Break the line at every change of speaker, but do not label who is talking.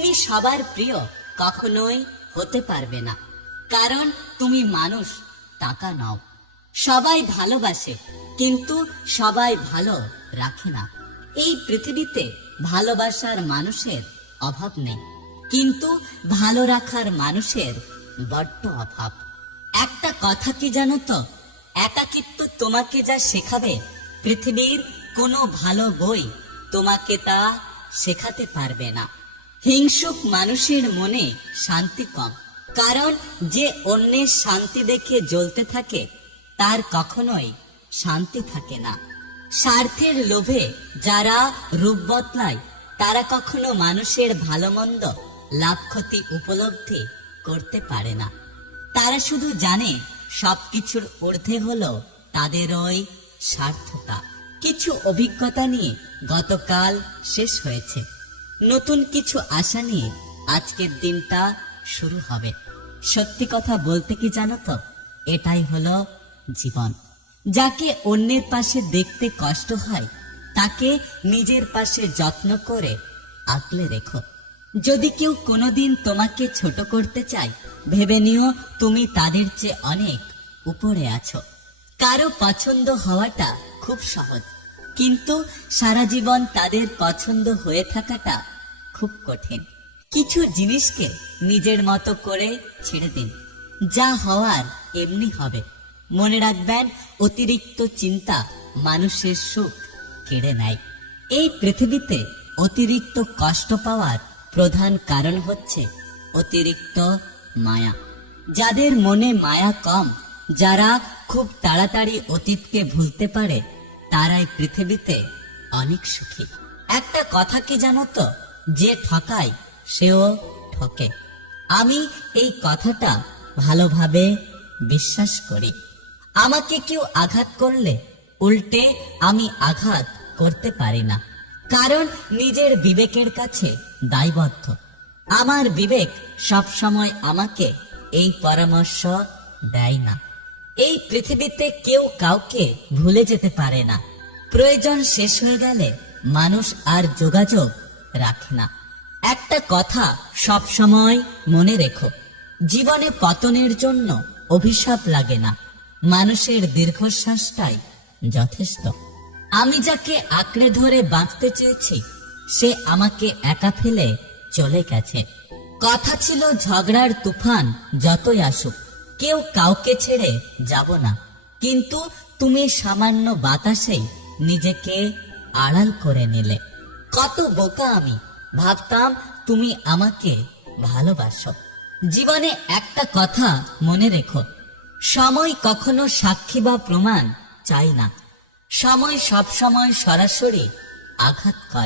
তুমি সবার প্রিয় কখনোই হতে পারবে না। কারণ তুমি মানুষ, টাকা নাও। সবাই ভালোবাসে, কিন্তু সবাই ভালো রাখে না। এই পৃথিবীতে ভালোবাসার মানুষের অভাব নেই, কিন্তু ভালো রাখার মানুষের বড্ড অভাব। একটা কথা কি জানো তো? একাকিত্ব তোমাকে যা শেখাবে, পৃথিবীর কোনো ভালো বই তোমাকে তা শেখাতে পারবে না। হিংসুক মানুষের মনে শান্তি কম। কারণ যে অন্যের শান্তি দেখে জ্বলতে থাকে, তার কখনোই শান্তি থাকে না। স্বার্থের লোভে যারা রূপ বদলায়, তারা কখনো মানুষের ভালো মন্দ লাভ ক্ষতি উপলব্ধি করতে পারে না। তারা শুধু জানে সবকিছুর ঊর্ধ্বে হলো তাদের ওই স্বার্থতা। কিছু অভিজ্ঞতা নিয়ে গতকাল শেষ হয়েছে। নতুন কিছু আশা নিয়ে আজকের দিনটা শুরু হবে। সত্যি কথা বলতে কি জানো তো? এটাই হলো জীবন। যাকে অন্যের পাশে দেখতে কষ্ট হয়, তাকে নিজের পাশে যত্ন করে আঁকলে রেখো। যদি কেউ কোনোদিন তোমাকে ছোট করতে চায়, ভেবে নিও তুমি তাদের চেয়ে অনেক উপরে আছো। কারও পছন্দ হওয়াটা খুব সহজ। কিন্তু সারা জীবন তাদের পছন্দ হয়ে থাকাটা খুব কঠিন। কিছু জিনিসকে নিজের মতো করে ছেড়ে দিন। যা হওয়ার এমনি হবে। মনে রাখবেন, অতিরিক্ত চিন্তা মানুষের সুখ কেড়ে নেয়। এই পৃথিবীতে অতিরিক্ত কষ্ট পাওয়ার প্রধান কারণ হচ্ছে অতিরিক্ত মায়া। যাদের মনে মায়া কম, যারা খুব তাড়াতাড়ি অতীতকে ভুলতে পারে তারাই পৃথিবীতে অনেক সুখী। একটা কথা কি জানো তো? যে ঠকায়, সেও ঠকে। আমি এই কথাটা ভালোভাবে বিশ্বাস করি। আমাকে কেউ আঘাত করলে উল্টে আমি আঘাত করতে পারি না। কারণ নিজের বিবেকের কাছে দায়বদ্ধ। আমার বিবেক সব সময় আমাকে এই পরামর্শ দেয় না। এই পৃথিবীতে কেউ কাউকে ভুলে যেতে পারে না। প্রয়োজন শেষ হয়ে গেলে মানুষ আর যোগাযোগ রাখে না। একটা কথা সব সময় মনে রেখো, জীবনে পতনের জন্য অভিশাপ লাগে না। মানুষের দীর্ঘশ্বাসটাই যথেষ্ট। আমি যাকে আঁকড়ে ধরে বাঁচতে চেয়েছি, সে আমাকে একা ফেলে চলে গেছে। কথা ছিল ঝগড়ার তুফান যতই আসুক কেউ কাউকে ছেড়ে যাব না। কিন্তু তুমি সামান্য বাতাসেই নিজেকে আড়াল করে নিলে। কত বোকা আমি। ভাবতাম তুমি আমাকে ভালোবাসো। জীবনে একটা কথা মনে রেখো। সময় কখনো সাক্ষী বা প্রমাণ চাই না। সময় সব সময় সরাসরি আঘাত করে।